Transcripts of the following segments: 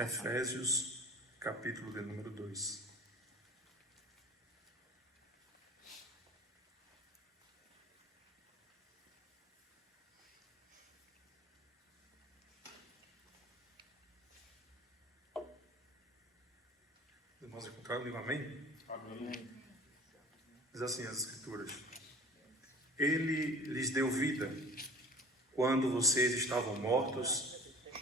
Efésios, capítulo de número 2. Os irmãos encontraram, digam amém? Amém. Diz assim as Escrituras: Ele lhes deu vida quando vocês estavam mortos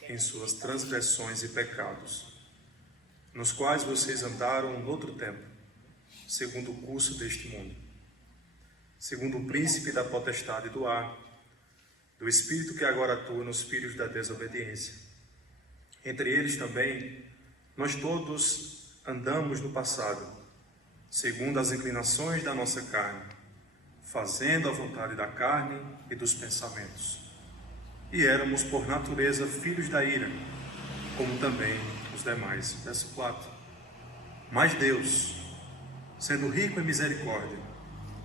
em suas transgressões e pecados, nos quais vocês andaram noutro tempo, segundo o curso deste mundo, segundo o príncipe da potestade do ar, do espírito que agora atua nos filhos da desobediência. Entre eles também, nós todos andamos no passado, segundo as inclinações da nossa carne, fazendo a vontade da carne e dos pensamentos. E éramos, por natureza, filhos da ira, como também os demais. Verso 4. Mas Deus, sendo rico em misericórdia,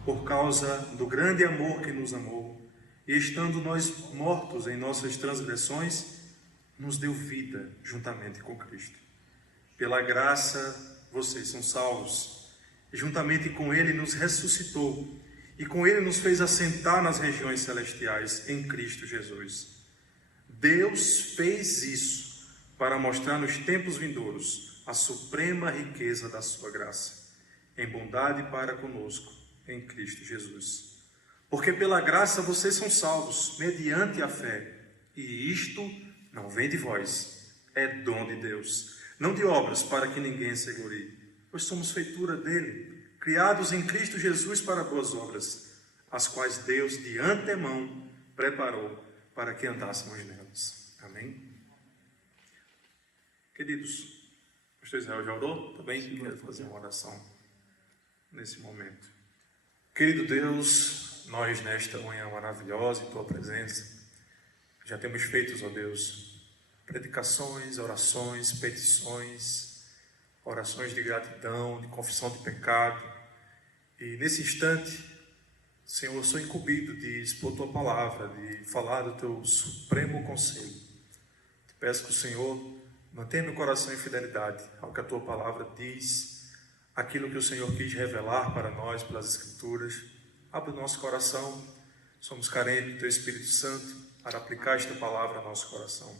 por causa do grande amor que nos amou, e estando nós mortos em nossas transgressões, nos deu vida juntamente com Cristo. Pela graça vocês são salvos, e juntamente com Ele nos ressuscitou, e com Ele nos fez assentar nas regiões celestiais em Cristo Jesus. Deus fez isso para mostrar nos tempos vindouros a suprema riqueza da sua graça, em bondade para conosco em Cristo Jesus. Porque pela graça vocês são salvos, mediante a fé, e isto não vem de vós, é dom de Deus, não de obras para que ninguém se glorie, pois somos feitura dele, criados em Cristo Jesus para boas obras, as quais Deus de antemão preparou para que andássemos nelas. Amém? Queridos, o pastor Israel já orou? Também quero fazer uma oração nesse momento. Querido Deus, nós nesta manhã maravilhosa em Tua presença, já temos feito, ó Deus, predicações, orações, petições, orações de gratidão, de confissão de pecado. E nesse instante, Senhor, eu sou incumbido de expor Tua palavra, de falar do Teu supremo conselho. Te peço que o Senhor mantenha meu coração em fidelidade ao que a Tua palavra diz, aquilo que o Senhor quis revelar para nós pelas Escrituras. Abre o nosso coração, somos carentes do Teu Espírito Santo para aplicar esta palavra ao nosso coração.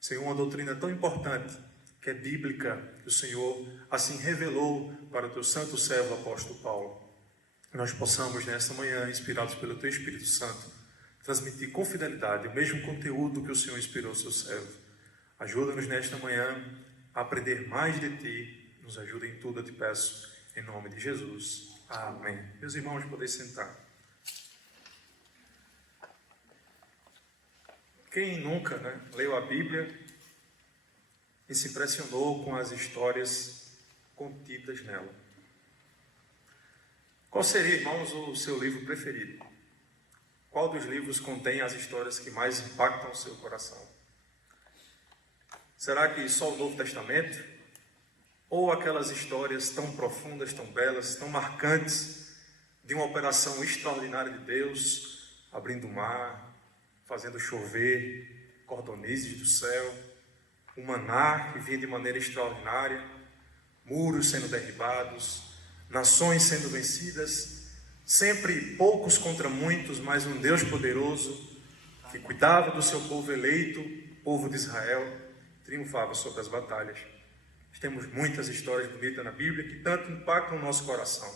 Senhor, uma doutrina tão importante, que é bíblica, que o Senhor assim revelou para o Teu santo servo apóstolo Paulo. Nós possamos nesta manhã, inspirados pelo Teu Espírito Santo, transmitir com fidelidade o mesmo conteúdo que o Senhor inspirou ao Seu servo. Ajuda-nos nesta manhã a aprender mais de Ti, nos ajuda em tudo, eu Te peço, em nome de Jesus. Amém. Meus irmãos, podem sentar. Quem nunca, leu a Bíblia e se impressionou com as histórias contidas nela? Qual seria, irmãos, o seu livro preferido? Qual dos livros contém as histórias que mais impactam o seu coração? Será que só o Novo Testamento? Ou aquelas histórias tão profundas, tão belas, tão marcantes, de uma operação extraordinária de Deus, abrindo o mar, fazendo chover, cordonizes do céu, um maná que vinha de maneira extraordinária, muros sendo derribados, nações sendo vencidas, sempre poucos contra muitos, mas um Deus poderoso que cuidava do seu povo eleito, o povo de Israel, triunfava sobre as batalhas. Temos muitas histórias bonitas na Bíblia que tanto impactam o nosso coração.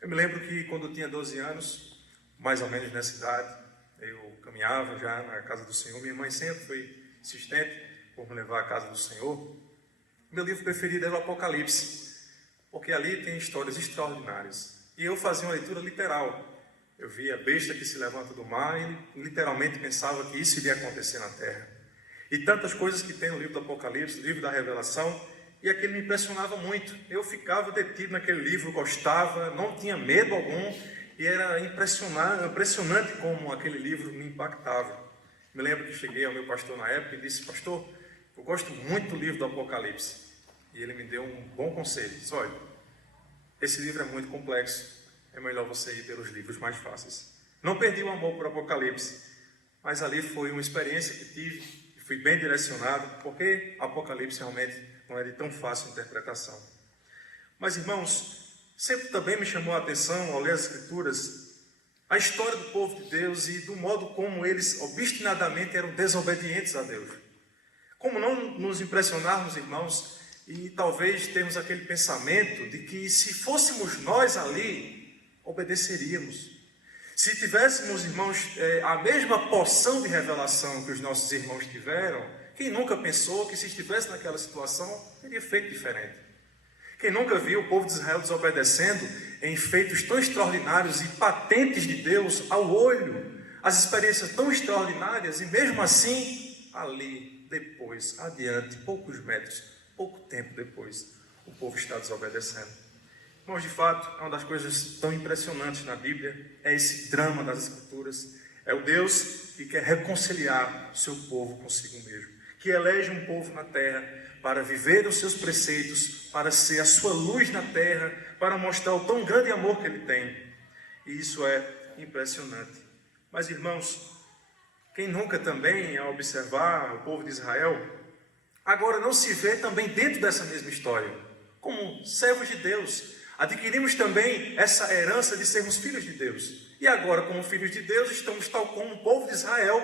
Eu me lembro que quando eu tinha 12 anos, mais ou menos nessa idade, eu caminhava já na casa do Senhor. Minha mãe sempre foi insistente por me levar à casa do Senhor. Meu livro preferido era o Apocalipse, porque ali tem histórias extraordinárias. E eu fazia uma leitura literal. Eu via a besta que se levanta do mar e literalmente pensava que isso iria acontecer na terra. E tantas coisas que tem no livro do Apocalipse, no livro da Revelação, e aquilo me impressionava muito. Eu ficava detido naquele livro, gostava, não tinha medo algum, e era impressionante como aquele livro me impactava. Me lembro que cheguei ao meu pastor na época e disse: pastor, eu gosto muito do livro do Apocalipse. E ele me deu um bom conselho. Disse: olha, esse livro é muito complexo, é melhor você ir pelos livros mais fáceis. Não perdi o amor por Apocalipse, mas ali foi uma experiência que tive, fui bem direcionado, porque Apocalipse realmente não é de tão fácil interpretação. Mas, irmãos, sempre também me chamou a atenção, ao ler as Escrituras, a história do povo de Deus e do modo como eles obstinadamente eram desobedientes a Deus. Como não nos impressionarmos, irmãos, e talvez termos aquele pensamento de que se fôssemos nós ali, obedeceríamos. Se tivéssemos, irmãos, a mesma porção de revelação que os nossos irmãos tiveram, quem nunca pensou que se estivesse naquela situação, teria feito diferente? Quem nunca viu o povo de Israel desobedecendo em feitos tão extraordinários e patentes de Deus ao olho, as experiências tão extraordinárias, e mesmo assim, ali, depois, adiante, poucos metros, pouco tempo depois, o povo está desobedecendo. Irmãos, de fato, é uma das coisas tão impressionantes na Bíblia, é esse drama das Escrituras. É o Deus que quer reconciliar o seu povo consigo mesmo, que elege um povo na terra para viver os seus preceitos, para ser a sua luz na terra, para mostrar o tão grande amor que ele tem. E isso é impressionante. Mas, irmãos, quem nunca também, ao observar o povo de Israel, agora não se vê também dentro dessa mesma história, como servos de Deus. Adquirimos também essa herança de sermos filhos de Deus. E agora, como filhos de Deus, estamos tal como o povo de Israel,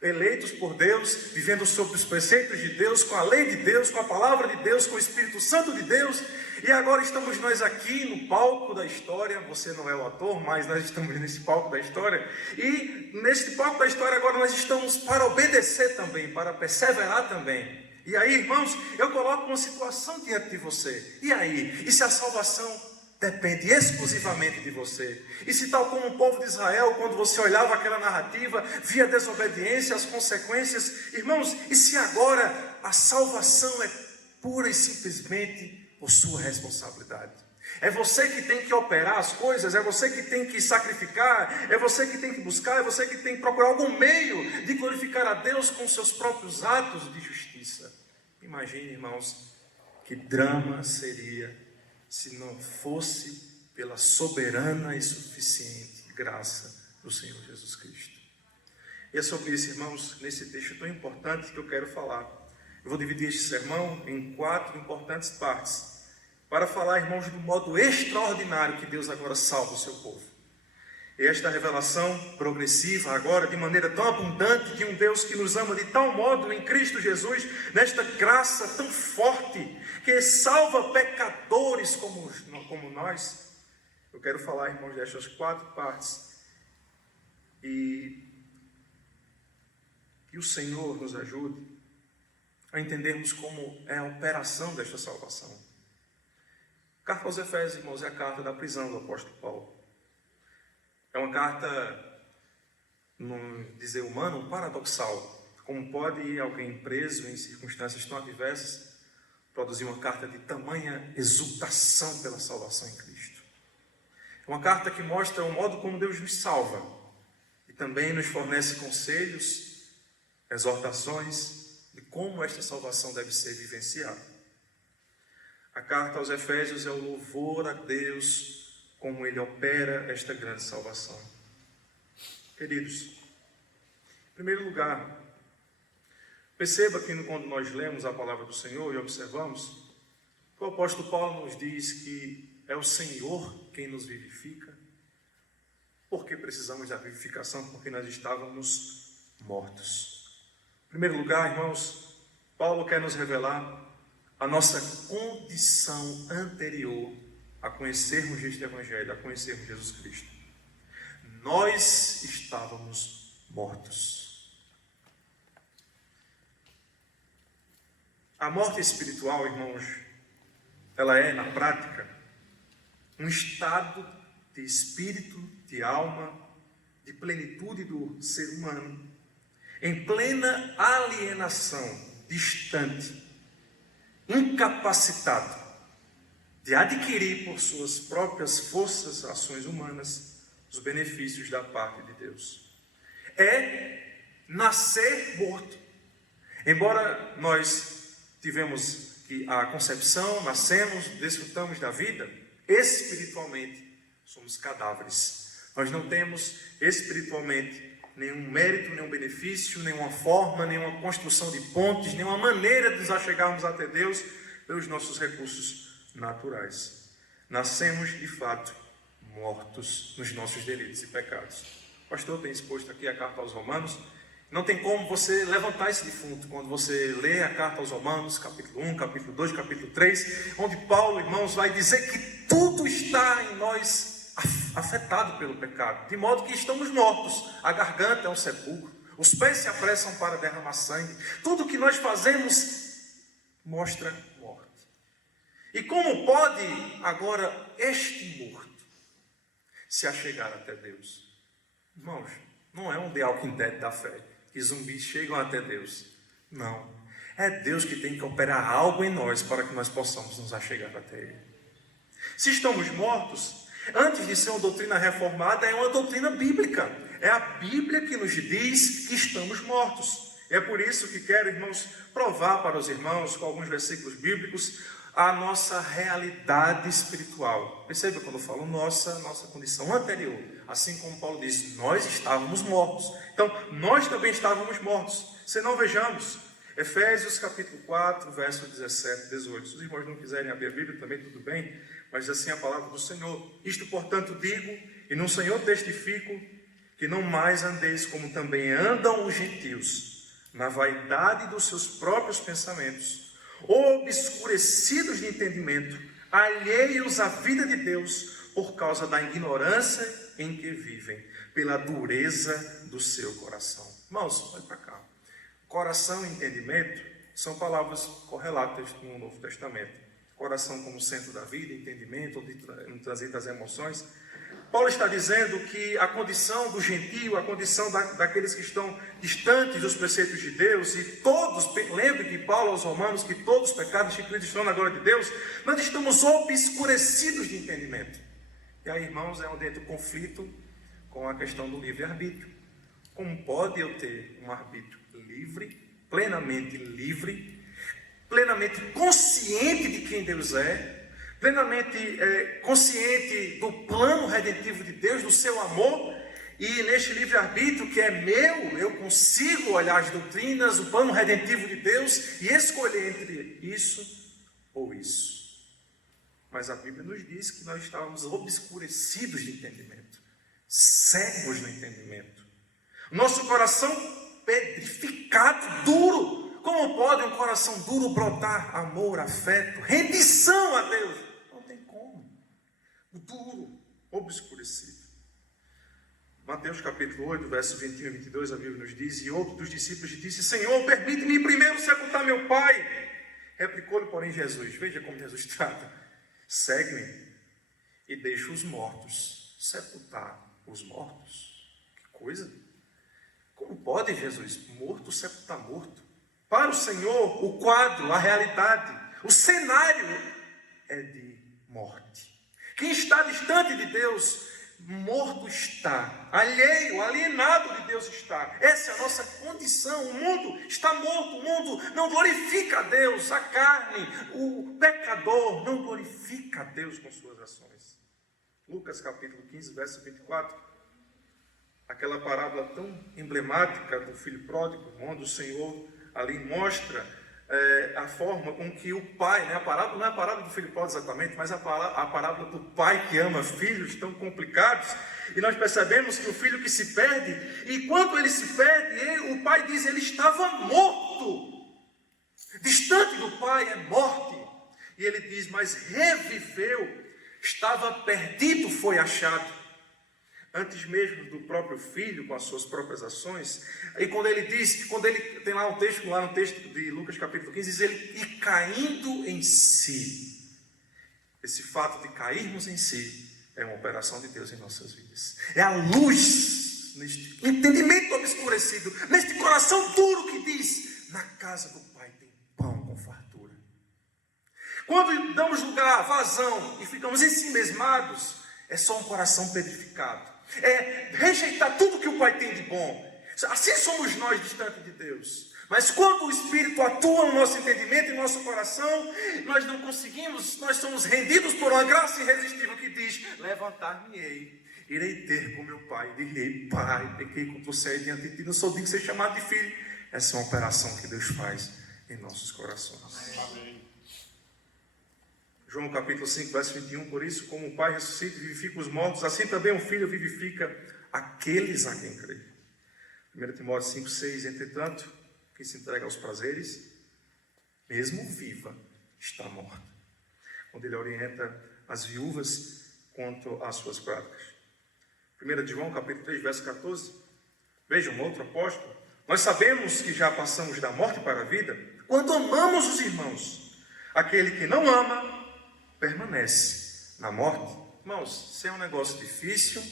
eleitos por Deus, vivendo sob os preceitos de Deus, com a lei de Deus, com a palavra de Deus, com o Espírito Santo de Deus. E agora estamos nós aqui no palco da história. Você não é o ator, mas nós estamos nesse palco da história. E nesse palco da história agora nós estamos para obedecer também, para perseverar também. E aí, irmãos, eu coloco uma situação diante de você. E aí? E se a salvação depende exclusivamente de você? E se, tal como o povo de Israel, quando você olhava aquela narrativa, via a desobediência, as consequências, irmãos, e se agora a salvação é pura e simplesmente por sua responsabilidade? É você que tem que operar as coisas, é você que tem que sacrificar, é você que tem que buscar, é você que tem que procurar algum meio de glorificar a Deus com seus próprios atos de justiça. Imagine, irmãos, que drama seria se não fosse pela soberana e suficiente graça do Senhor Jesus Cristo. E é sobre isso, irmãos, nesse texto tão importante que eu quero falar. Eu vou dividir este sermão em 4 importantes partes, para falar, irmãos, do modo extraordinário que Deus agora salva o seu povo. E esta revelação progressiva agora, de maneira tão abundante, de um Deus que nos ama de tal modo em Cristo Jesus, nesta graça tão forte, que salva pecadores como nós. Eu quero falar, irmãos, destas 4 partes, e que o Senhor nos ajude a entendermos como é a operação desta salvação. A carta aos Efésios, irmãos, é a carta da prisão do apóstolo Paulo. É uma carta, no dizer humano, paradoxal. Como pode alguém preso em circunstâncias tão adversas produzir uma carta de tamanha exultação pela salvação em Cristo? É uma carta que mostra o modo como Deus nos salva e também nos fornece conselhos, exortações de como esta salvação deve ser vivenciada. A carta aos Efésios é o louvor a Deus como Ele opera esta grande salvação. Queridos, em primeiro lugar, perceba que quando nós lemos a palavra do Senhor e observamos, o apóstolo Paulo nos diz que é o Senhor quem nos vivifica. Por que precisamos da vivificação? Porque nós estávamos mortos. Em primeiro lugar, irmãos, Paulo quer nos revelar a nossa condição anterior a conhecermos este Evangelho, a conhecermos Jesus Cristo. Nós estávamos mortos. A morte espiritual, irmãos, ela é, na prática, um estado de espírito, de alma, de plenitude do ser humano, em plena alienação, distante, incapacitado de adquirir por suas próprias forças, ações humanas, os benefícios da parte de Deus. É nascer morto. Embora nós tivemos a concepção, nascemos, desfrutamos da vida, espiritualmente somos cadáveres. Nós não temos espiritualmente nenhum mérito, nenhum benefício, nenhuma forma, nenhuma construção de pontes, nenhuma maneira de nos achegarmos até Deus pelos nossos recursos naturais. Nascemos, de fato, mortos nos nossos delitos e pecados. O pastor tem exposto aqui a carta aos Romanos. Não tem como você levantar esse defunto quando você lê a carta aos Romanos, capítulo 1, capítulo 2, capítulo 3, onde Paulo, irmãos, vai dizer que tudo está em nós afetado pelo pecado, de modo que estamos mortos. A garganta é um sepulcro, os pés se apressam para derramar sangue. Tudo que nós fazemos mostra morte. E como pode agora este morto se achegar até Deus? Irmãos, não é um The Walking Dead da fé, que zumbis chegam até Deus. Não. É Deus que tem que operar algo em nós para que nós possamos nos achegar até Ele. Se estamos mortos, antes de ser uma doutrina reformada, é uma doutrina bíblica. É a Bíblia que nos diz que estamos mortos. É por isso que quero, irmãos, provar para os irmãos, com alguns versículos bíblicos, a nossa realidade espiritual. Perceba quando eu falo nossa condição anterior. Assim como Paulo diz, nós estávamos mortos. Então, nós também estávamos mortos. Se não, vejamos, Efésios capítulo 4, verso 17 e 18. Se os irmãos não quiserem abrir a Bíblia, também tudo bem, mas assim é a palavra do Senhor. Isto, portanto, digo, e no Senhor testifico, que não mais andeis como também andam os gentios, na vaidade dos seus próprios pensamentos, obscurecidos de entendimento, alheios à vida de Deus, por causa da ignorância em que vivem, pela dureza do seu coração. Irmãos, olha para cá. Coração e entendimento são palavras correlatas no Novo Testamento. Coração como centro da vida, entendimento, no transit das emoções. Paulo está dizendo que a condição do gentio, a condição daqueles que estão distantes dos preceitos de Deus, e todos, lembre que Paulo aos Romanos, que todos os pecados instituídos estão na glória de Deus, nós estamos obscurecidos de entendimento. E aí, irmãos, é onde entra o conflito com a questão do livre-arbítrio. Como pode eu ter um arbítrio livre, plenamente consciente de quem Deus é, plenamente consciente do plano redentivo de Deus, do seu amor, e neste livre-arbítrio que é meu, eu consigo olhar as doutrinas, o plano redentivo de Deus e escolher entre isso ou isso. Mas a Bíblia nos diz que nós estávamos obscurecidos de entendimento, cegos no entendimento, nosso coração pedrificado, duro. Como pode um coração duro brotar amor, afeto, rendição a Deus? Não tem como. Duro, obscurecido. Mateus capítulo 8, verso 21 e 22, a Bíblia nos diz: e outro dos discípulos disse: Senhor, permite-me primeiro sepultar meu pai. Replicou-lhe, porém, Jesus. Veja como Jesus trata: segue-me e deixa os mortos sepultar os mortos. Que coisa! Como pode, Jesus, morto sepultar morto? Para o Senhor, o quadro, a realidade, o cenário é de morte. Quem está distante de Deus, morto está, alheio, alienado de Deus está. Essa é a nossa condição. O mundo está morto, o mundo não glorifica a Deus, a carne, o pecador não glorifica a Deus com suas ações. Lucas capítulo 15, verso 24. Aquela parábola tão emblemática do filho pródigo, onde o Senhor ali mostra a forma com que o pai, né, a parábola não é a parábola do filho pródigo exatamente, mas a parábola do pai que ama filhos tão complicados, e nós percebemos que o filho que se perde, e quando ele se perde, o pai diz, ele estava morto, distante do pai é morte, e ele diz, mas reviveu, estava perdido, foi achado. Antes mesmo do próprio filho, com as suas próprias ações. E quando ele diz, quando ele tem lá no texto de Lucas capítulo 15, diz ele, e caindo em si. Esse fato de cairmos em si é uma operação de Deus em nossas vidas. É a luz, neste entendimento obscurecido, neste coração duro que diz, na casa do Pai tem pão com fartura. Quando damos lugar, vazão, e ficamos ensimesmados, é só um coração pedrificado. É rejeitar tudo que o Pai tem de bom. Assim somos nós distante de Deus. Mas quando o Espírito atua no nosso entendimento e no nosso coração, nós não conseguimos, nós somos rendidos por uma graça irresistível que diz, levantar-me-ei Irei ter com meu pai, direi: Pai, pequei contra o céu e diante de ti, não sou digno de ser chamado de filho. Essa é uma operação que Deus faz em nossos corações. Amém. João capítulo 5, verso 21, por isso, como o Pai ressuscita e vivifica os mortos, assim também o Filho vivifica aqueles a quem crê. 1 Timóteo 5, 6, entretanto, quem se entrega aos prazeres, mesmo viva, está morta. Quando ele orienta as viúvas quanto às suas práticas. 1 João capítulo 3, verso 14, vejam, um outro apóstolo: nós sabemos que já passamos da morte para a vida quando amamos os irmãos. Aquele que não ama permanece na morte. Irmãos, se é um negócio difícil,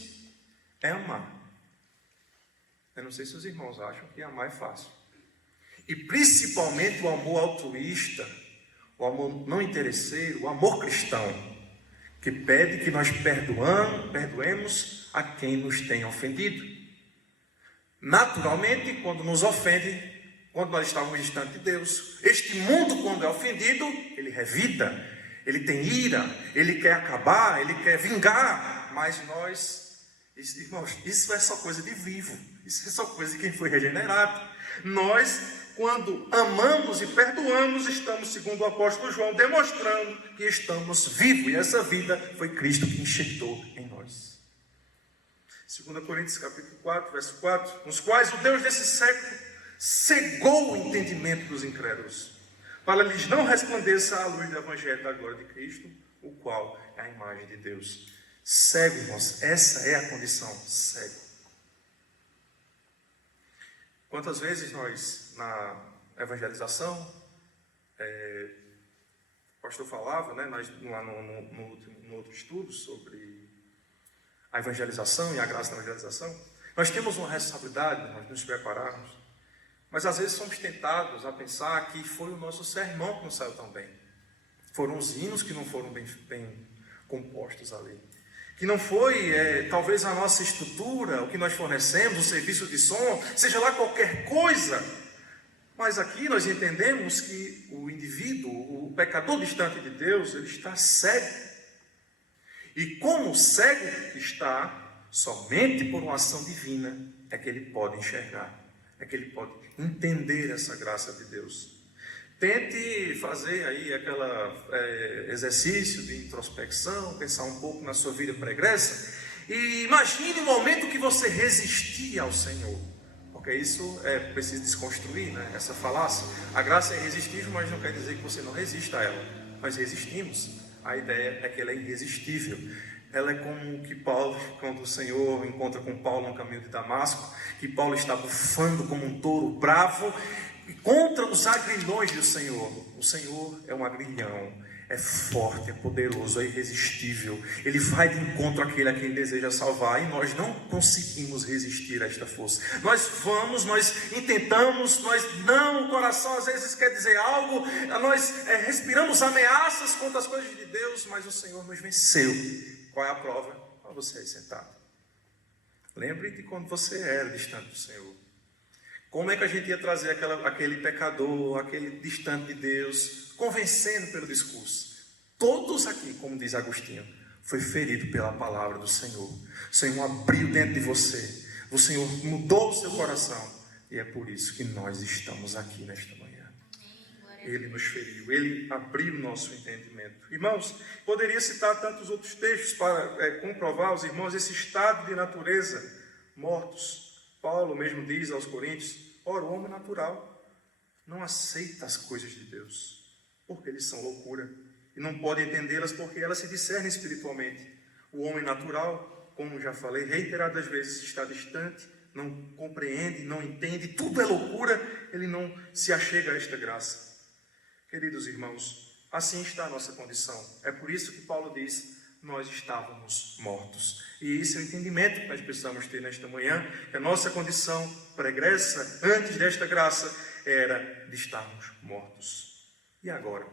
é amar. Eu não sei se os irmãos acham que amar é fácil. E principalmente o amor altruísta, o amor não interesseiro, o amor cristão, que pede que nós perdoemos a quem nos tem ofendido. Naturalmente, quando nos ofende, quando nós estávamos distantes de Deus, este mundo, quando é ofendido, ele revida, ele tem ira, ele quer acabar, ele quer vingar. Mas nós, irmãos, isso é só coisa de vivo, isso é só coisa de quem foi regenerado. Nós, quando amamos e perdoamos, estamos, segundo o apóstolo João, demonstrando que estamos vivos, e essa vida foi Cristo que injetou em nós. 2 Coríntios capítulo 4, verso 4, nos quais o Deus desse século cegou o entendimento dos incrédulos, para lhes não resplandeça a luz do Evangelho da glória de Cristo, o qual é a imagem de Deus. Cego, irmãos, essa é a condição, cego. Quantas vezes nós, na evangelização, o pastor falava, né, nós, lá no outro estudo sobre a evangelização e a graça da evangelização, nós temos uma responsabilidade, nós nos prepararmos, mas às vezes somos tentados a pensar que foi o nosso sermão que não saiu tão bem, foram os hinos que não foram bem compostos ali, que não foi talvez a nossa estrutura, o que nós fornecemos, o serviço de som, seja lá qualquer coisa. Mas aqui nós entendemos que o indivíduo, o pecador distante de Deus, ele está cego. E como cego está, somente por uma ação divina é que ele pode enxergar, é que ele pode entender essa graça de Deus. Tente fazer aí aquele exercício de introspecção, pensar um pouco na sua vida pregressa e imagine o momento que você resistia ao Senhor, porque isso é preciso desconstruir, né? Essa falácia. A graça é irresistível, mas não quer dizer que você não resista a ela. Nós resistimos. A ideia é que ela é irresistível. Ela é como que Paulo, quando o Senhor encontra com Paulo no caminho de Damasco, que Paulo está bufando como um touro bravo contra os agrilhões do Senhor. O Senhor é um agrilhão, é forte, é poderoso, é irresistível. Ele vai de encontro àquele a quem deseja salvar, e nós não conseguimos resistir a esta força. Nós vamos, nós intentamos, o coração às vezes quer dizer algo, nós respiramos ameaças contra as coisas de Deus, mas o Senhor nos venceu. Qual é a prova? Para você aí sentado. Lembre de quando você era distante do Senhor. Como é que a gente ia trazer aquele pecador, aquele distante de Deus, convencendo pelo discurso? Todos aqui, como diz Agostinho, foi ferido pela palavra do Senhor. O Senhor abriu dentro de você, o Senhor mudou o seu coração, e é por isso que nós estamos aqui nesta manhã. Ele nos feriu, Ele abriu o nosso entendimento. Irmãos, poderia citar tantos outros textos para comprovar aos irmãos esse estado de natureza, mortos. Paulo mesmo diz aos Coríntios: ora, o homem natural não aceita as coisas de Deus, porque eles são loucura, e não pode entendê-las porque elas se discernem espiritualmente. O homem natural, como já falei reiteradas vezes, está distante, não compreende, não entende, tudo é loucura, ele não se achega a esta graça. Queridos irmãos, assim está a nossa condição. É por isso que Paulo diz: nós estávamos mortos. E esse é o entendimento que nós precisamos ter nesta manhã, que a nossa condição pregressa, antes desta graça, era de estarmos mortos. E agora?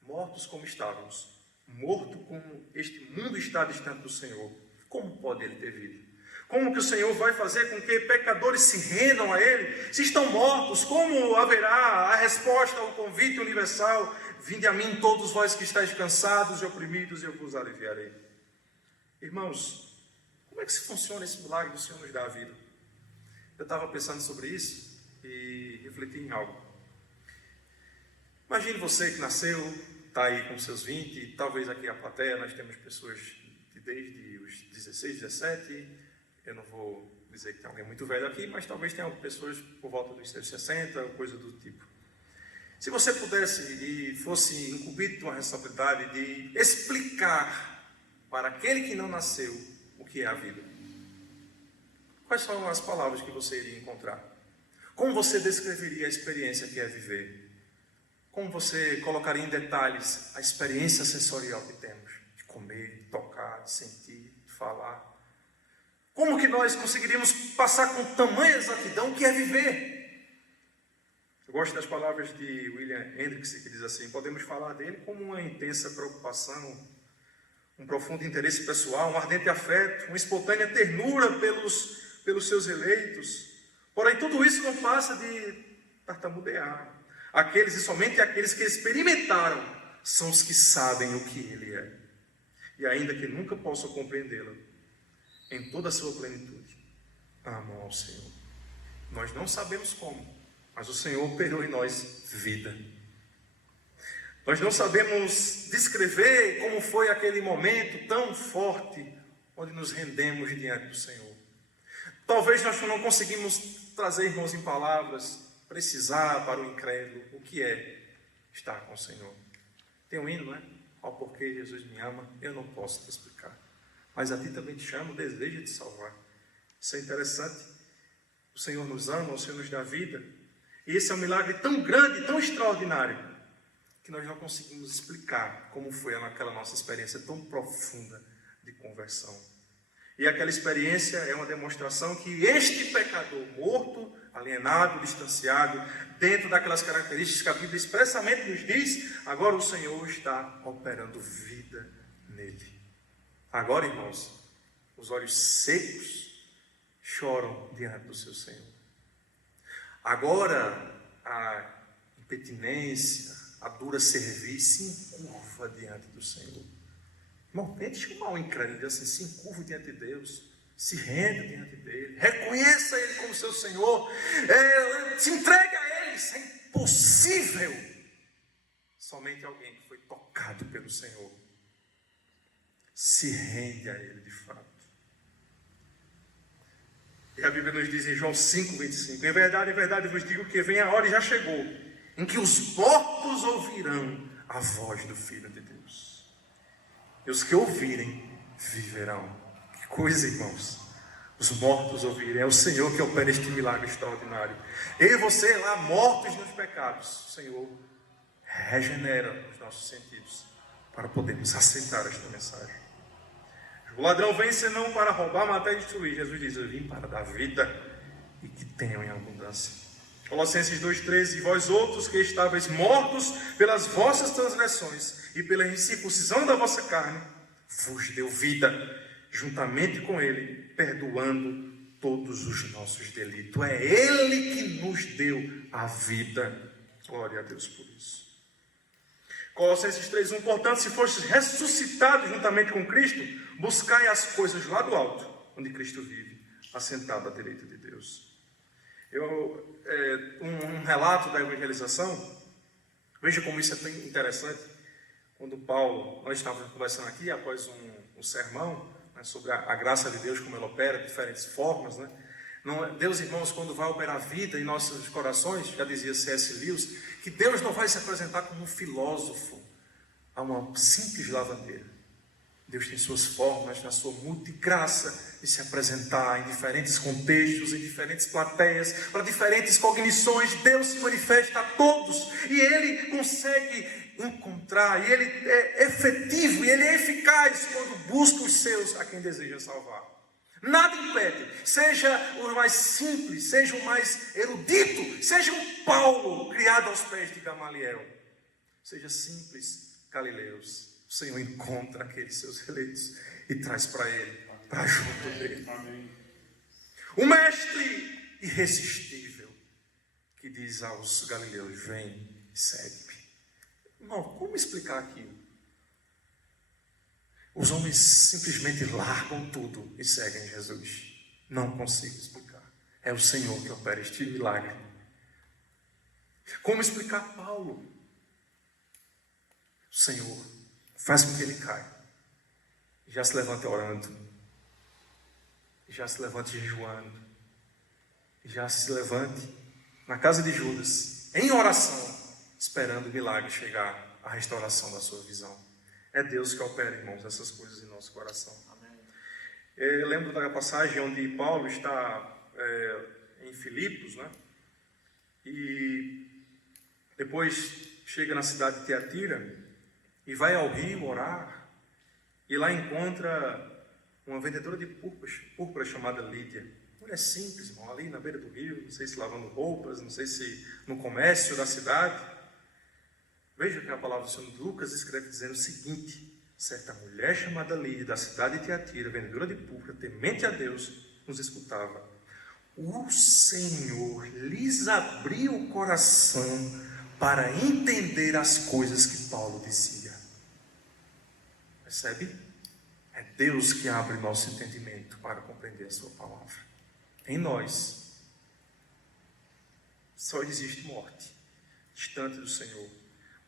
Mortos como estávamos, morto como este mundo está distante do Senhor, como pode Ele ter vida? Como que o Senhor vai fazer com que pecadores se rendam a Ele? Se estão mortos, como haverá a resposta ao convite universal: vinde a mim todos vós que estáis cansados e oprimidos, e eu vos aliviarei. Irmãos, Como é que se funciona esse milagre do Senhor nos dar a vida? Eu estava pensando sobre isso e refleti em algo. Imagine você que nasceu, está aí com seus 20, talvez aqui a plateia, nós temos pessoas desde os 16, 17, eu não vou dizer que tem alguém muito velho aqui, mas talvez tenha pessoas por volta dos seus 60, ou coisa do tipo. Se você pudesse e fosse incumbido de uma responsabilidade de explicar para aquele que não nasceu o que é a vida, quais são as palavras que você iria encontrar? Como você descreveria a experiência que é viver? Como você colocaria em detalhes a experiência sensorial que temos? De comer, de tocar, de sentir, de falar. Como que nós conseguiríamos passar com tamanha exatidão o que é viver? Eu gosto das palavras de William Hendricks, que diz assim: podemos falar dele como uma intensa preocupação, um profundo interesse pessoal, um ardente afeto, uma espontânea ternura pelos seus eleitos. Porém, tudo isso não passa de tartamudear. Aqueles, e somente aqueles que experimentaram, são os que sabem o que Ele é. E ainda que nunca possam compreendê-lo, em toda a sua plenitude, amam ao Senhor. Nós não sabemos como, mas o Senhor operou em nós vida. Nós não sabemos descrever como foi aquele momento tão forte, onde nos rendemos diante do Senhor. Talvez nós não conseguimos trazer, irmãos, em palavras, precisar para o incrédulo o que é estar com o Senhor. Tem um hino, não é? Ao porquê Jesus me ama, eu não posso te explicar. Mas a ti também te chamo, deseja te salvar. Isso é interessante. O Senhor nos ama, o Senhor nos dá vida. E esse é um milagre tão grande, tão extraordinário, que nós não conseguimos explicar como foi aquela nossa experiência tão profunda de conversão. E aquela experiência é uma demonstração que este pecador morto, alienado, distanciado, dentro daquelas características que a Bíblia expressamente nos diz, agora o Senhor está operando vida nele. Agora, irmãos, os olhos secos choram diante do seu Senhor. Agora a impertinência, a dura serviço se encurva diante do Senhor. Irmão, tente chamar o incrédulo assim, se encurva diante de Deus, se renda diante dele, reconheça Ele como seu Senhor, se entregue a Ele. Isso é impossível. Somente alguém que foi tocado pelo Senhor se rende a Ele de fato. E a Bíblia nos diz em João 5:25: em verdade vos digo que vem a hora e já chegou, em que os mortos ouvirão a voz do Filho de Deus. E os que ouvirem, viverão. Que coisa, irmãos. Os mortos ouvirem. É o Senhor que opera este milagre extraordinário. Eu e você lá, mortos nos pecados, o Senhor regenera os nossos sentidos para podermos aceitar esta mensagem. O ladrão vem senão para roubar, matar e destruir. Jesus diz: eu vim para dar vida e que tenham em abundância. Colossenses 2,13: e vós outros que estáveis mortos pelas vossas transgressões e pela incircuncisão da vossa carne, vos deu vida, juntamente com Ele, perdoando todos os nossos delitos. É Ele que nos deu a vida. Glória a Deus por isso. Colossenses 3:1: portanto, se fostes ressuscitados juntamente com Cristo, buscai as coisas lá do alto, onde Cristo vive, assentado à direita de Deus. Um relato da evangelização, veja como isso é tão interessante. Quando Paulo, nós estávamos conversando aqui após um sermão, né, sobre a graça de Deus, como ela opera de diferentes formas, né? Deus, irmãos, quando vai operar a vida em nossos corações, já dizia C.S. Lewis, que Deus não vai se apresentar como um filósofo a uma simples lavandeira. Deus tem suas formas, na sua multigraça, de se apresentar em diferentes contextos, em diferentes plateias, para diferentes cognições. Deus se manifesta a todos e Ele consegue encontrar, e Ele é efetivo, e Ele é eficaz quando busca os seus a quem deseja salvar. Nada impede, seja o mais simples, seja o mais erudito, seja um Paulo criado aos pés de Gamaliel, seja simples galileus. O Senhor encontra aqueles seus eleitos e traz para Ele, para junto dele. Amém. O mestre irresistível que diz aos galileus: vem, segue-me. Irmão, como explicar aquilo? Os homens simplesmente largam tudo e seguem Jesus. Não consigo explicar. É o Senhor que opera este milagre. Como explicar Paulo? O Senhor faz com que ele caia. Já se levante orando. Já se levante jejuando. Já se levante na casa de Judas, em oração, esperando o milagre chegar, a restauração da sua visão. É Deus que opera, irmãos, essas coisas em nosso coração. Amém. Eu lembro da passagem onde Paulo está em Filipos, né? E depois chega na cidade de Tiatira e vai ao rio orar, e lá encontra uma vendedora de púrpura chamada Lídia. Mulher simples, irmão, ali na beira do rio, não sei se lavando roupas, não sei se no comércio da cidade. Veja que a palavra do Senhor Lucas escreve dizendo o seguinte: certa mulher chamada Lídia, da cidade de Tiatira, vendedora de púrpura, temente a Deus, nos escutava. O Senhor lhes abriu o coração para entender as coisas que Paulo dizia. Percebe? É Deus que abre nosso entendimento para compreender a sua palavra. Em nós só existe morte, distante do Senhor.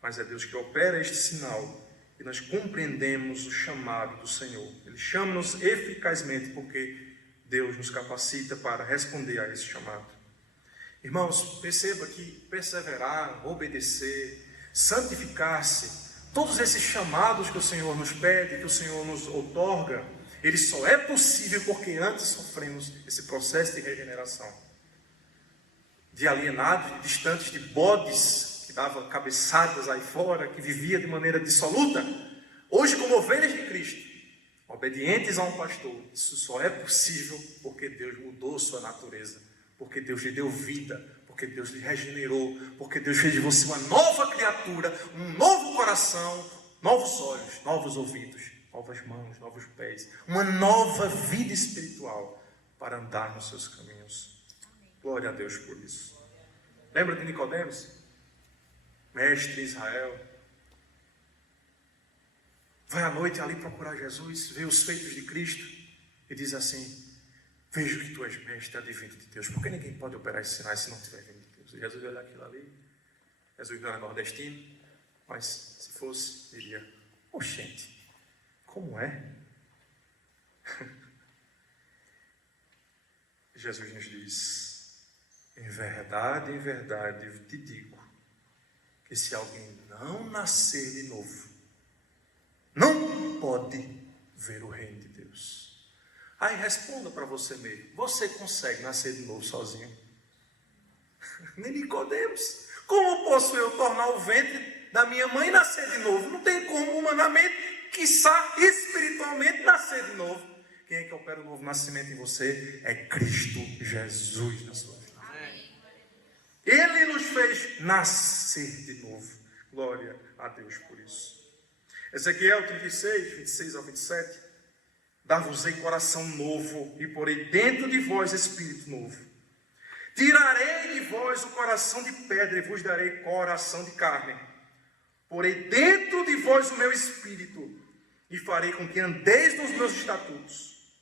Mas é Deus que opera este sinal e nós compreendemos o chamado do Senhor. Ele chama-nos eficazmente porque Deus nos capacita para responder a esse chamado. Irmãos, perceba que perseverar, obedecer, santificar-se, todos esses chamados que o Senhor nos pede, que o Senhor nos outorga, ele só é possível porque antes sofremos esse processo de regeneração. De alienados, de distantes, de bodes que davam cabeçadas aí fora, que vivia de maneira dissoluta. Hoje, como ovelhas de Cristo, obedientes a um pastor, isso só é possível porque Deus mudou sua natureza, porque Deus lhe deu vida, porque Deus lhe regenerou, porque Deus fez de você uma nova criatura, um novo coração, novos olhos, novos ouvidos, novas mãos, novos pés, uma nova vida espiritual para andar nos seus caminhos. Glória a Deus por isso. Lembra de Nicodemos? Mestre Israel. Vai à noite ali procurar Jesus, vê os feitos de Cristo e diz assim: vejo que tu és mestre, advindo de Deus. Por que ninguém pode operar esses sinais se não tiver vindo de Deus? Jesus olha aquilo ali. Jesus não é nordestino, mas se fosse, diria: oxente, como é? Jesus nos diz: em verdade, eu te digo, que se alguém não nascer de novo, não pode ver o reino de Deus. Aí responda para você mesmo: você consegue nascer de novo sozinho? Nem Nicodemos. Como posso eu tornar o ventre da minha mãe nascer de novo? Não tem como humanamente, quiçá espiritualmente, nascer de novo. Quem é que opera o novo nascimento em você? É Cristo Jesus na sua vida. Ele nos fez nascer de novo. Glória a Deus por isso. Ezequiel 36, 26 ao 27. Dar-vos-ei coração novo e porei dentro de vós espírito novo. Tirarei de vós o coração de pedra e vos darei coração de carne. Porei dentro de vós o meu espírito e farei com que andeis nos meus estatutos,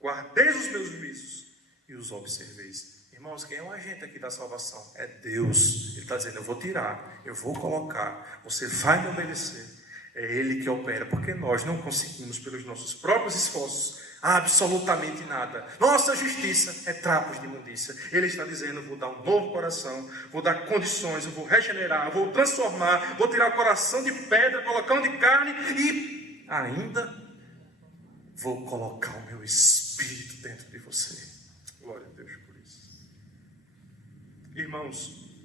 guardeis os meus juízos e os observeis. Irmãos, quem é o agente aqui da salvação? É Deus. Ele está dizendo: eu vou tirar, eu vou colocar, você vai me obedecer. É Ele que opera, porque nós não conseguimos pelos nossos próprios esforços absolutamente nada. Nossa justiça é trapos de imundícia. Ele está dizendo: eu vou dar um novo coração, vou dar condições, eu vou regenerar, eu vou transformar, vou tirar o coração de pedra, colocar um de carne e ainda vou colocar o meu espírito dentro de você. Glória a Deus por isso. Irmãos,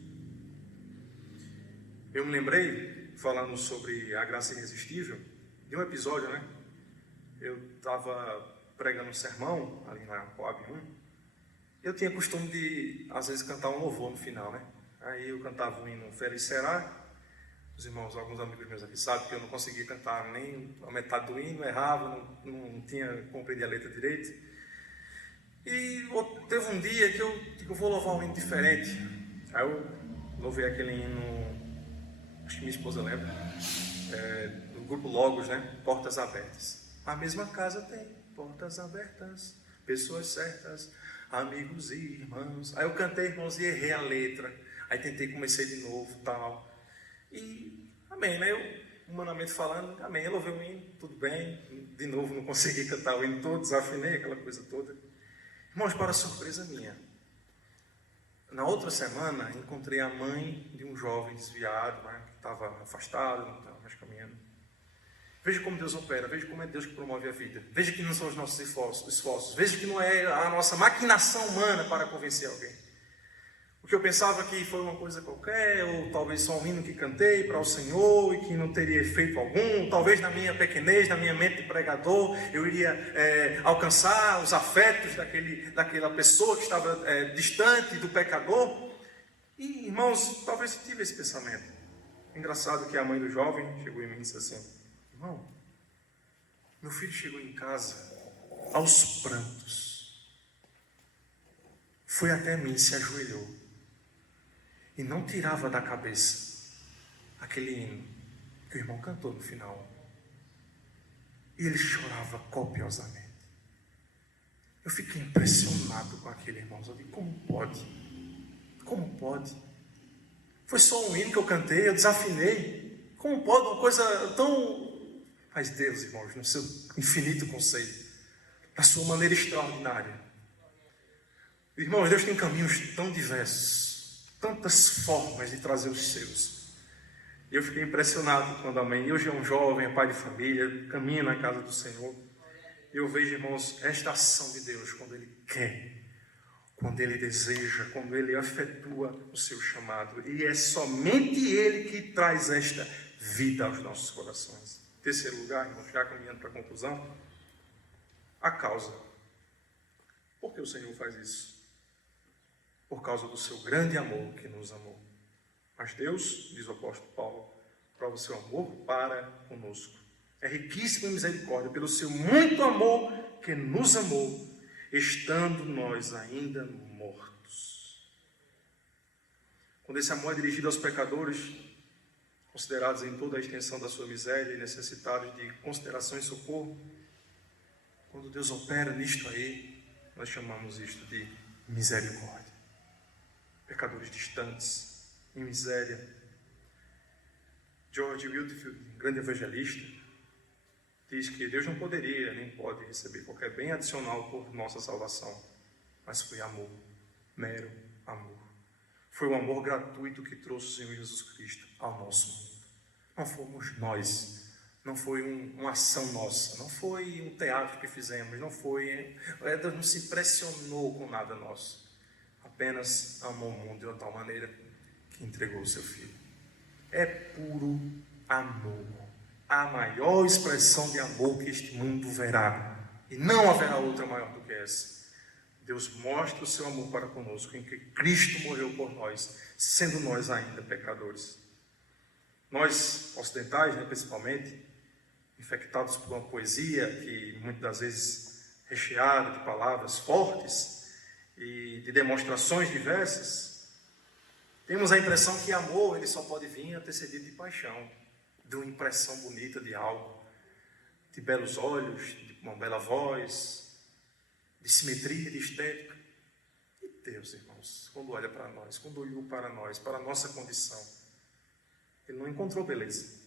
eu me lembrei, falando sobre a graça irresistível, de um episódio, né? Eu estava pregando um sermão ali na Coab 1. Eu tinha costume de, às vezes, cantar um louvor no final, né? Aí eu cantava o hino Feliz Será. Os irmãos, alguns amigos meus aqui sabem que eu não conseguia cantar nem a metade do hino, errava, não tinha compreendido a letra direito. E teve um dia que eu vou louvar um hino diferente. Aí eu louvei aquele hino acho que minha esposa lembra, do grupo Logos, né? Portas Abertas. A mesma casa tem portas abertas, pessoas certas, amigos e irmãos. Aí eu cantei, irmãos, e errei a letra. Aí comecei de novo, tal. E, amém, né? Eu, humanamente falando, amém, eu louvei o hino, tudo bem. De novo, não consegui cantar o hino todo, desafinei aquela coisa toda. Irmãos, para surpresa minha, na outra semana, encontrei a mãe de um jovem desviado, né, que estava afastado, não estava mais caminhando. Veja como Deus opera, veja como é Deus que promove a vida. Veja que não são os nossos esforços. Veja que não é a nossa maquinação humana para convencer alguém. O que eu pensava que foi uma coisa qualquer, ou talvez só um hino que cantei para o Senhor e que não teria efeito algum, talvez na minha pequenez, na minha mente de pregador, eu iria alcançar os afetos daquela pessoa que estava distante do pecador. E, irmãos, talvez eu tive esse pensamento. Engraçado que a mãe do jovem chegou em mim e disse assim: irmão, meu filho chegou em casa aos prantos, foi até mim, se ajoelhou e não tirava da cabeça aquele hino que o irmão cantou no final. E ele chorava copiosamente. Eu fiquei impressionado com aquele irmão. Eu digo, como pode? Como pode? Foi só um hino que eu cantei, eu desafinei. Como pode uma coisa tão... Mas Deus, irmãos, no seu infinito conceito, na sua maneira extraordinária. Irmãos, Deus tem caminhos tão diversos, tantas formas de trazer os seus. E eu fiquei impressionado quando a mãe, hoje é um jovem, é pai de família, caminha na casa do Senhor. E eu vejo, irmãos, esta ação de Deus, quando Ele quer, quando Ele deseja, quando Ele efetua o seu chamado. E é somente Ele que traz esta vida aos nossos corações. Em terceiro lugar, irmãos, já caminhando para a conclusão, a causa. Por que o Senhor faz isso? Por causa do seu grande amor que nos amou. Mas Deus, diz o apóstolo Paulo, prova o seu amor para conosco. É riquíssimo em misericórdia, pelo seu muito amor que nos amou, estando nós ainda mortos. Quando esse amor é dirigido aos pecadores, considerados em toda a extensão da sua miséria e necessitados de consideração e socorro, quando Deus opera nisto aí, nós chamamos isto de misericórdia. Pecadores distantes, em miséria. George Whitefield, grande evangelista, diz que Deus não poderia nem pode receber qualquer bem adicional por nossa salvação, mas foi amor, mero amor. Foi o amor gratuito que trouxe o Senhor Jesus Cristo ao nosso mundo. Não fomos nós, não foi uma ação nossa, não foi um teatro que fizemos, não foi... Deus não se impressionou com nada nosso. Apenas amou o mundo de uma tal maneira que entregou o seu Filho. É puro amor. A maior expressão de amor que este mundo verá. E não haverá outra maior do que essa. Deus mostra o seu amor para conosco, em que Cristo morreu por nós, sendo nós ainda pecadores. Nós, ocidentais, né, principalmente, infectados por uma poesia que muitas das vezes recheada de palavras fortes, e de demonstrações diversas, temos a impressão que amor ele só pode vir antecedido de paixão, de uma impressão bonita de algo, de belos olhos, de uma bela voz, de simetria, de estética. E Deus, irmãos, quando olha para nós, quando olhou para nós, para a nossa condição, Ele não encontrou beleza,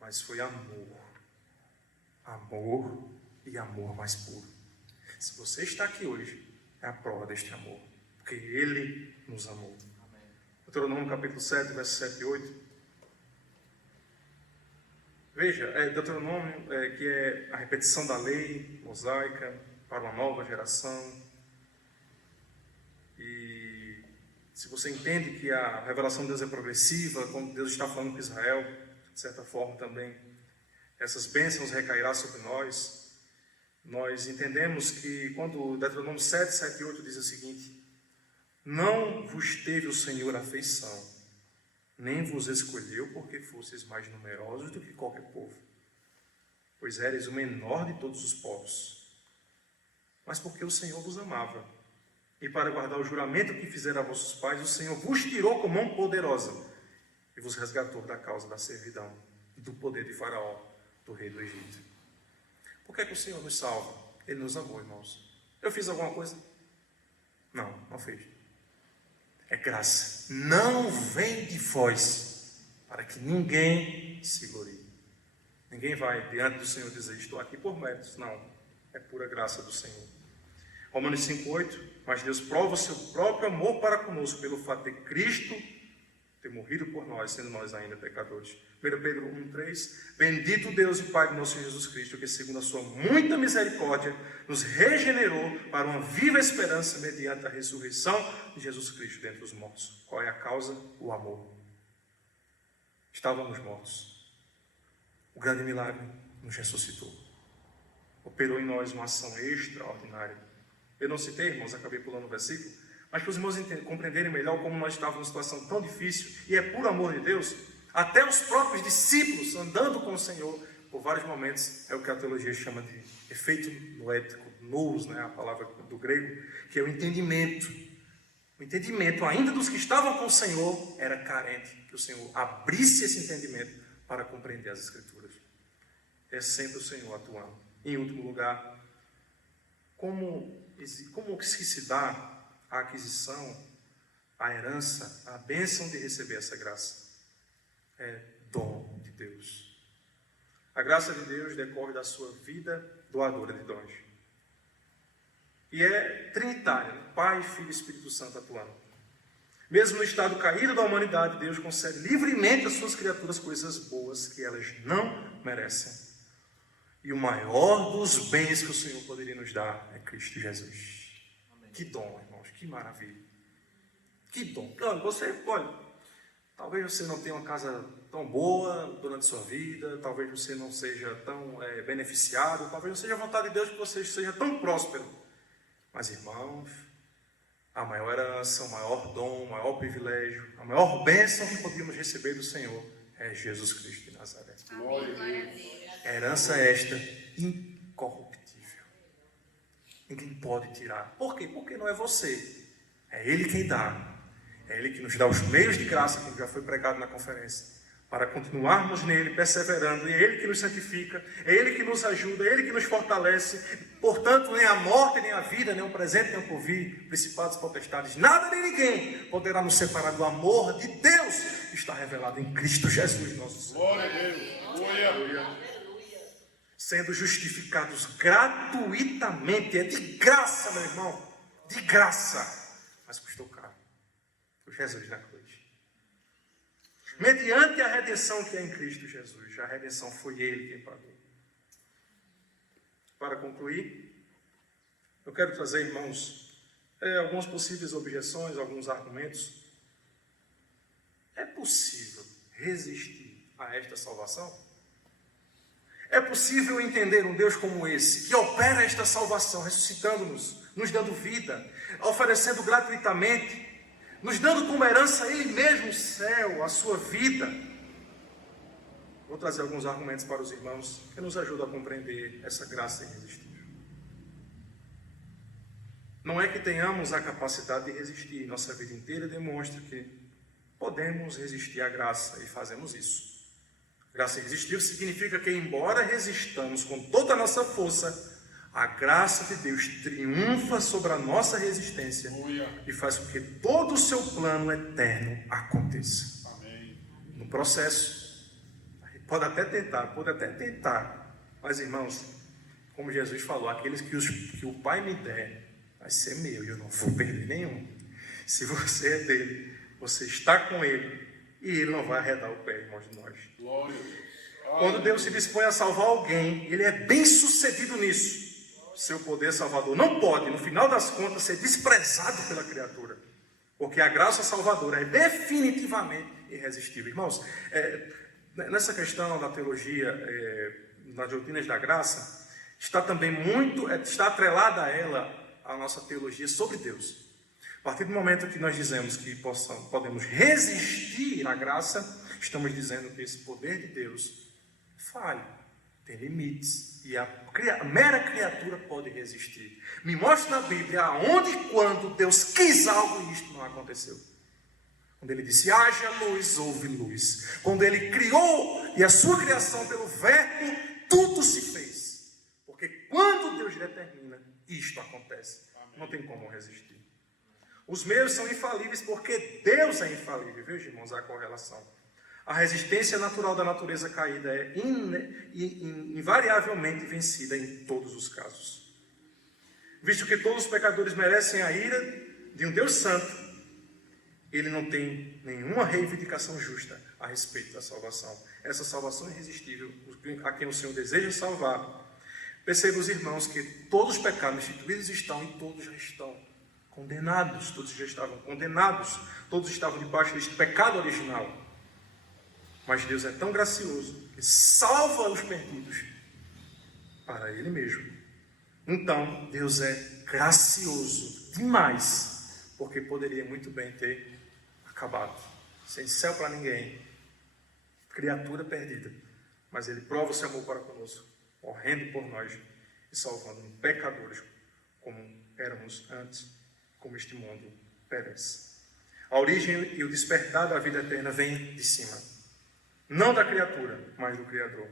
mas foi amor. Amor e amor mais puro. Se você está aqui hoje, é a prova deste amor, porque Ele nos amou. Deuteronômio capítulo 7, versos 7 e 8. Veja, Deuteronômio que é a repetição da lei mosaica para uma nova geração. E se você entende que a revelação de Deus é progressiva, quando Deus está falando com Israel, de certa forma também, essas bênçãos recairá sobre nós. Nós entendemos que quando Deuteronômio 7, 7 e 8 diz o seguinte: não vos teve o Senhor afeição, nem vos escolheu porque fosseis mais numerosos do que qualquer povo, pois éreis o menor de todos os povos, mas porque o Senhor vos amava, e para guardar o juramento que fizera a vossos pais, o Senhor vos tirou com mão poderosa e vos resgatou da causa da servidão e do poder de Faraó, do rei do Egito. Por que é que o Senhor nos salva? Ele nos amou, irmãos. Eu fiz alguma coisa? Não fiz. É graça. Não vem de vós, para que ninguém se glorie. Ninguém vai diante do Senhor dizer, estou aqui por méritos. Não, é pura graça do Senhor. Romanos 5,8, mas Deus prova o seu próprio amor para conosco, pelo fato de Cristo ter morrido por nós, sendo nós ainda pecadores. 1 Pedro 1,3, bendito Deus e Pai de nosso Jesus Cristo, que segundo a sua muita misericórdia, nos regenerou para uma viva esperança mediante a ressurreição de Jesus Cristo dentre os mortos. Qual é a causa? O amor. Estávamos mortos. O grande milagre nos ressuscitou. Operou em nós uma ação extraordinária. Eu não citei, irmãos, acabei pulando o versículo, mas para os irmãos compreenderem melhor como nós estávamos numa situação tão difícil, e é por amor de Deus, até os próprios discípulos andando com o Senhor, por vários momentos, é o que a teologia chama de efeito noético, nous, né, a palavra do grego, que é o entendimento. O entendimento, ainda dos que estavam com o Senhor, era carente, que o Senhor abrisse esse entendimento para compreender as Escrituras. É sempre o Senhor atuando. Em último lugar, como se dá a aquisição, a herança, a bênção de receber essa graça? É dom de Deus. A graça de Deus decorre da sua vida doadora de dons. E é trinitária, Pai, Filho e Espírito Santo atuando. Mesmo no estado caído da humanidade, Deus concede livremente às suas criaturas coisas boas que elas não merecem. E o maior dos bens que o Senhor poderia nos dar é Cristo Jesus. Amém. Que dom, irmãos, que maravilha. Que dom. Olha, talvez você não tenha uma casa tão boa durante a sua vida, talvez você não seja tão beneficiado, talvez não seja a vontade de Deus que você seja tão próspero. Mas, irmãos, a maior herança, o maior dom, o maior privilégio, a maior bênção que podíamos receber do Senhor é Jesus Cristo de Nazaré. Glória a Deus. Herança esta incorruptível. Ninguém pode tirar. Por quê? Porque não é você. É Ele quem dá. É Ele que nos dá os meios de graça, como já foi pregado na conferência, para continuarmos nele, perseverando. E é Ele que nos santifica, é Ele que nos ajuda, é Ele que nos fortalece. Portanto, nem a morte, nem a vida, nem o presente, nem o porvir, principados, potestades, nada nem ninguém poderá nos separar do amor de Deus que está revelado em Cristo Jesus, nosso Senhor. Glória a Deus. Glória. Sendo justificados gratuitamente, é de graça, meu irmão, de graça, mas custou caro, por Jesus na cruz. Mediante a redenção que é em Cristo Jesus, a redenção foi Ele quem pagou. Para concluir, eu quero trazer, irmãos, algumas possíveis objeções, alguns argumentos. É possível resistir a esta salvação? É possível entender um Deus como esse, que opera esta salvação, ressuscitando-nos, nos dando vida, oferecendo gratuitamente, nos dando como herança Ele mesmo o céu, a sua vida? Vou trazer alguns argumentos para os irmãos que nos ajudam a compreender essa graça irresistível. Não é que tenhamos a capacidade de resistir, nossa vida inteira demonstra que podemos resistir à graça e fazemos isso. Graça irresistível significa que, embora resistamos com toda a nossa força, a graça de Deus triunfa sobre a nossa resistência e faz com que todo o seu plano eterno aconteça. Amém. No processo, pode até tentar, mas, irmãos, como Jesus falou, aqueles que o Pai me der, vai ser meu e eu não vou perder nenhum. Se você é dele, você está com ele, e Ele não vai arredar o pé, irmãos de nós. Glória a Deus. Quando Deus se dispõe a salvar alguém, Ele é bem sucedido nisso. Seu poder salvador não pode, no final das contas, ser desprezado pela criatura. Porque a graça salvadora é definitivamente irresistível. Irmãos, nessa questão da teologia, nas doutrinas da graça, está atrelada a ela a nossa teologia sobre Deus. A partir do momento que nós dizemos que podemos resistir à graça, estamos dizendo que esse poder de Deus falha, tem limites, e a mera criatura pode resistir. Me mostre na Bíblia aonde e quando Deus quis algo e isto não aconteceu. Quando ele disse, haja luz, houve luz. Quando ele criou, e a sua criação pelo verbo, tudo se fez. Porque quando Deus determina, isto acontece. Não tem como resistir. Os meios são infalíveis porque Deus é infalível, viu, irmãos? A correlação. A resistência natural da natureza caída é invariavelmente vencida em todos os casos. Visto que todos os pecadores merecem a ira de um Deus santo, ele não tem nenhuma reivindicação justa a respeito da salvação. Essa salvação é irresistível, a quem o Senhor deseja salvar. Perceba, os irmãos, que todos os pecados instituídos estão e todos já estão condenados. Todos já estavam condenados. Todos estavam debaixo deste pecado original. Mas Deus é tão gracioso que salva os perdidos para Ele mesmo. Então, Deus é gracioso demais, porque poderia muito bem ter acabado, sem céu para ninguém, criatura perdida, mas Ele prova o seu amor para conosco, morrendo por nós e salvando pecadores como éramos antes, como este mundo perece. A origem e o despertar da vida eterna vem de cima, não da criatura, mas do Criador,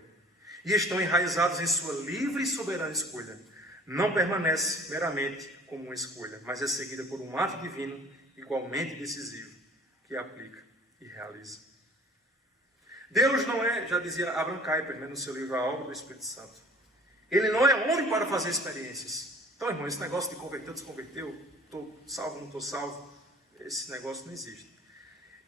e estão enraizados em sua livre e soberana escolha. Não permanece meramente como uma escolha, mas é seguida por um ato divino igualmente decisivo, que aplica e realiza. Deus não é, já dizia Abraham Kuyper, no seu livro A Obra do Espírito Santo, Ele não é homem para fazer experiências. Então, irmão, esse negócio de converteu, desconverteu, estou salvo, não estou salvo, esse negócio não existe.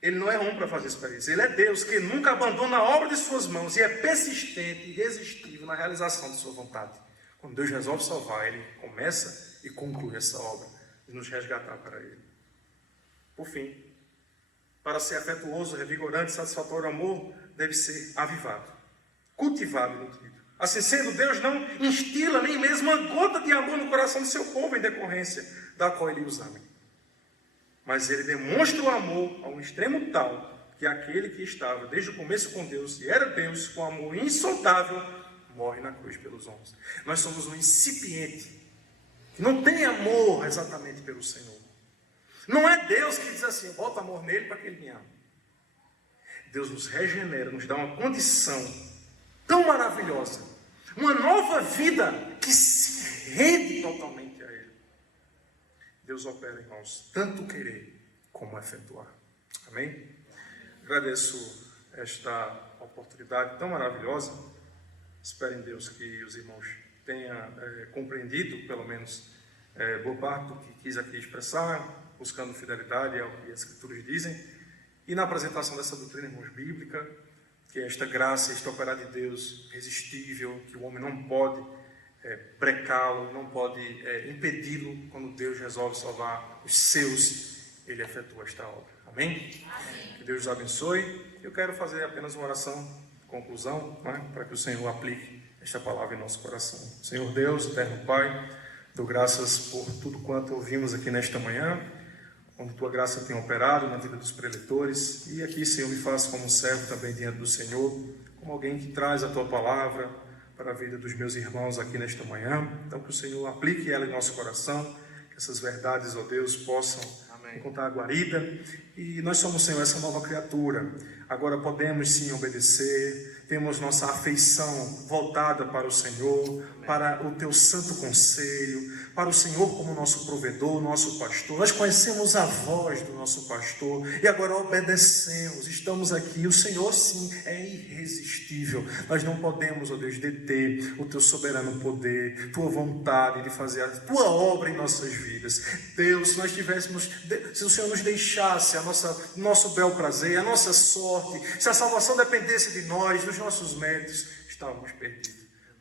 Ele não é homem para fazer experiências. Ele é Deus que nunca abandona a obra de suas mãos e é persistente e irresistível na realização de sua vontade. Quando Deus resolve salvar, Ele começa e conclui essa obra de nos resgatar para Ele. Por fim, para ser afetuoso, revigorante, satisfatório, o amor deve ser avivado, cultivado e nutrido. Assim sendo, Deus não instila nem mesmo uma gota de amor no coração do seu povo em decorrência da qual Ele os ama. Mas Ele demonstra o amor a um extremo tal que aquele que estava desde o começo com Deus e era Deus com amor insondável, morre na cruz pelos homens. Nós somos um incipiente que não tem amor exatamente pelo Senhor. Não é Deus que diz assim, bota amor nele para que ele me ame. Deus nos regenera, nos dá uma condição tão maravilhosa, uma nova vida que se rende totalmente a Ele. Deus opera, irmãos, tanto querer como efetuar. Amém? Agradeço esta oportunidade tão maravilhosa. Espero em Deus que os irmãos tenham compreendido, pelo menos, boa parte do que quis aqui expressar, buscando fidelidade ao que as Escrituras dizem, e na apresentação dessa doutrina, irmãos, bíblica, que é esta graça, este operar de Deus irresistível, que o homem não pode brecá-lo, não pode impedi-lo, quando Deus resolve salvar os seus, Ele efetua esta obra. Amém? Amém. Que Deus os abençoe. Eu quero fazer apenas uma oração de conclusão, para que o Senhor aplique esta palavra em nosso coração. Senhor Deus, eterno Pai, dou graças por tudo quanto ouvimos aqui nesta manhã, onde Tua graça tem operado na vida dos preletores, e aqui, Senhor, me faça como um servo também diante do Senhor, como alguém que traz a Tua palavra para a vida dos meus irmãos aqui nesta manhã. Então, que o Senhor aplique ela em nosso coração, que essas verdades, ó Deus, possam encontrar a guarida, e nós somos, Senhor, essa nova criatura. Agora podemos sim obedecer, temos nossa afeição voltada para o Senhor, para o Teu santo conselho, para o Senhor como nosso provedor, nosso pastor. Nós conhecemos a voz do nosso pastor e agora obedecemos, estamos aqui. O Senhor sim é irresistível. Nós não podemos, ó Deus, deter o Teu soberano poder, Tua vontade de fazer a Tua obra em nossas vidas. Deus, se nós tivéssemos, se o Senhor nos deixasse nosso bel prazer, a nossa sorte, se a salvação dependesse de nós, dos nossos méritos, estávamos perdidos.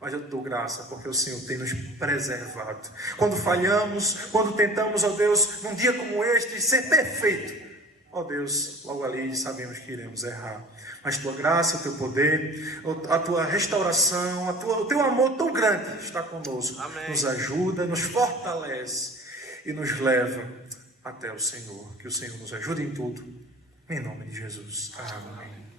Mas eu te dou graça, porque o Senhor tem nos preservado. Quando falhamos, quando tentamos, ó Deus, num dia como este, ser perfeito, ó Deus, logo ali sabemos que iremos errar. Mas Tua graça, Teu poder, a Tua restauração, o Teu amor tão grande está conosco. Amém. Nos ajuda, nos fortalece e nos leva até o Senhor. Que o Senhor nos ajude em tudo. Em nome de Jesus. Amém.